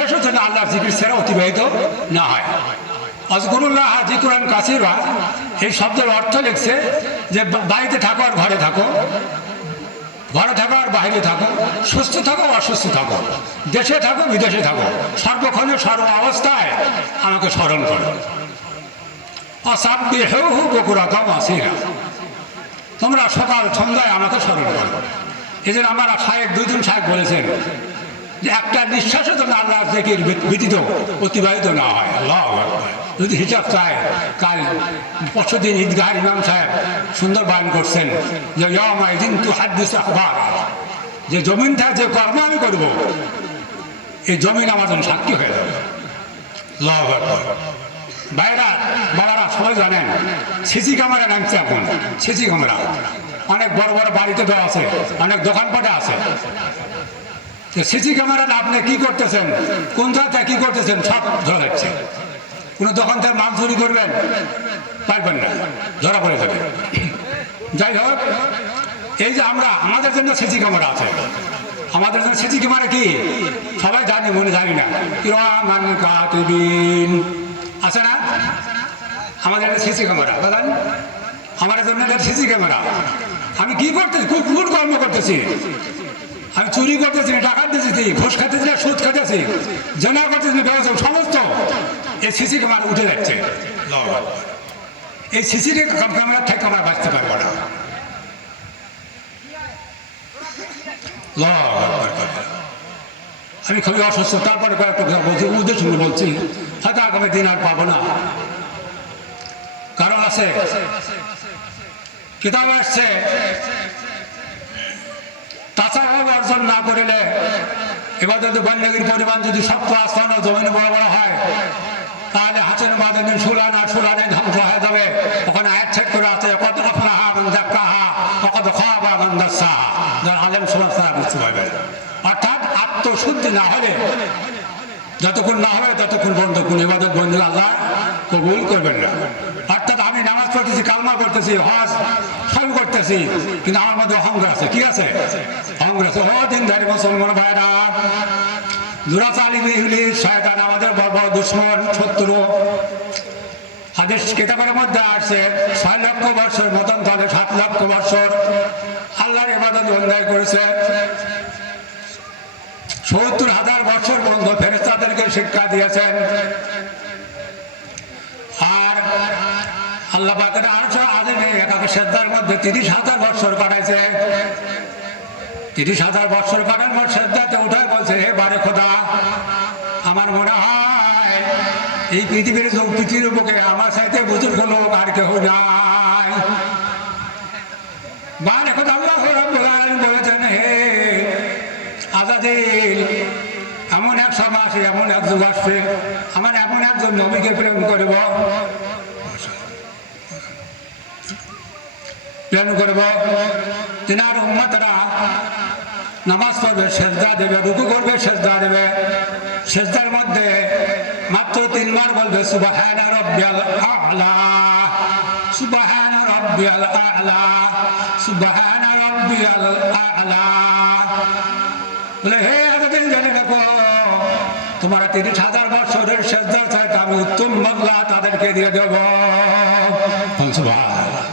নিঃশ্বাসও যেন আল্লাহর জিকির ছাড়া অতিবাহিত না হয়। আযকুরুল্লাহ যিকরান কাসীরা এই শব্দের অর্থ লিখছে যে বাড়িতে থাকো আর ঘরে থাকো, ঘরে থাকো আর বাইরে থাকো, সুস্থ থাকো অসুস্থ থাকো, দেশে থাকো বিদেশে থাকো, সর্বক্ষণে সর্ব অবস্থায় আমাকে স্মরণ করো। অসাব্বিহুহু বুকরাতাও ওয়াসীলা, তোমরা সকাল সন্ধ্যায় আমাকে স্মরণ করো। এই জন্য আমার শায়েখ দুইজন শায়েখ বলেছেন যে একটা নিঃশ্বাসও যেন আল্লাহর জিকির ব্যতীত অতিবাহিত না হয়। আল্লাহু আকবার। যদি হিসাব চায়, কাল পরশুদিন ঈদগাহের ইমাম সাহেব সুন্দর বয়ান করছেন যে ইয়াউমাইযিন তুহাদ্দিসু আখবারা, যে জমিন থেকে যে কর্ম আমি করব এই জমিন আমার জন্য সাক্ষী হয়ে যাবে। আল্লাহু আকবার। ভাইরা বাবারা সবাই জানেন সিসি ক্যামেরা নামছে এখন। সিসি ক্যামেরা অনেক বড় বড় বাড়িতে দেওয়া আছে, অনেক দোকানপাটে আছে। সিসি ক্যামেরা আপনি কি করতেছেন, কোন জায়গায় কি করতেছেন সব ধরা যাচ্ছে। কোনো দোকান থেকে মাল চুরি করবেন পারবেন না, ধরা পড়ে যাবে। যাই হোক, এই যে আমরা আমাদের জন্য সিসি ক্যামেরা আছে, আমাদের জন্য সিসি ক্যামেরা কি সবাই জানি মনে জানি না, কিরামান কাতিবিন আছে না আমাদের সিসি ক্যামেরা, বলেন আমাদের জন্য সিসি ক্যামেরা। আমি কি করতেছি, কোন কর্ম করতেছি, আমি চুরি করতেছি না, ডাকাত দিতেছি, ঘুষ খাতেছি না, সুদ খাতেছি, জেনা করতেছি না, ব্যবসা সমস্ত এই সিসি ক্যামেরা উঠে যাচ্ছে। এই সিসি ক্যামেরা থেকে আমরা বাঁচতে পারবো না। আমি খুবই অসুস্থ, তারপরে কয়েকটা কথা বলছি, উদ্দেশ্য বলছি, হয়তো আগামী দিন আর পাবো না। কারণ আছে, কিতাব আসছে তাছাড়াও অর্জন না করিলে ইবাদত বন্দেগীর পরিমাণ যদি সপ্ত আসমান ও জমিনে বড় বড় হয় তাহলে হাতের মাঝে সুলান আর সুলানে ধ্বংস হয়ে যাবে। ওখানে আয়াত ছেদ করে আছে কত আফলাহা মান যাক্কাহা ওয়া কদ খাবা মান দাসসাহা। যারা আলেম সমাজ তারা বুঝতে পারবে। অর্থাৎ আত্মশুদ্ধি না হলে, যতক্ষণ না হবে ততক্ষণ পর্যন্ত কোন ইবাদত বন্দেগী আল্লাহ কবুল করবেন না। অর্থাৎ আমি নামাজ পড়তেছি, কালমা করতেছি, হজ সব করতেছি, কিন্তু আমার মধ্যে অহংকার আছে। কি আছে? অহংকার আছে। ও দিনধারী মুসলমান ভাইরা, দুরাচারী ইবলিস শয়তান আমাদের বড় বড় দুশমন, শত্রু। হাদিস কিতাবের মধ্যে আসছে 6 লক্ষ বছর মতন তলে 7 লক্ষ বছর আল্লাহর ইবাদত বন্দেগী করেছে। 70,000 বছর পর্যন্ত ফেরেশতাদেরকে শিক্ষা দিয়েছেন। আর আল্লাহ পাকের আরশ আযিমে একাকে সিজদার মধ্যে 30,000 বছর কাটাইছে। 30,000 বছর কাটার পর সিজদাতে উঠে বলছে, হে বারে খোদা, আমার মনে হয় এই পৃথিবীর বুকে আমার সাথে বুজুর্গ লোক আর কেউ নাই। বারে খোদা আল্লাহ রাব্বুল আলামিন বলেছেন, হে আযাজিল, এমন এক সময় আসে, এমন এক যুগ আসছে, আমার এমন একজন নবীকে প্রেম করব, তিনার উম্মতরা নামাজ পড়বে, সেজদা দেবে, রুকু করবে, সেজদা দেবে। সেজদার মধ্যে মাত্র 3 বার বলবে সুবহানা রাব্বিয়াল আ'লা, সুবহানা রাব্বিয়াল আ'লা, সুবহানা রাব্বিয়াল আ'লা। বলে, হে আযাজিল, জেনে রাখো তোমার 30,000 বছরের সেজদার চাইতে আমি উত্তম বদলা তাদেরকে দিয়ে দেব। সুবহানাল্লাহ।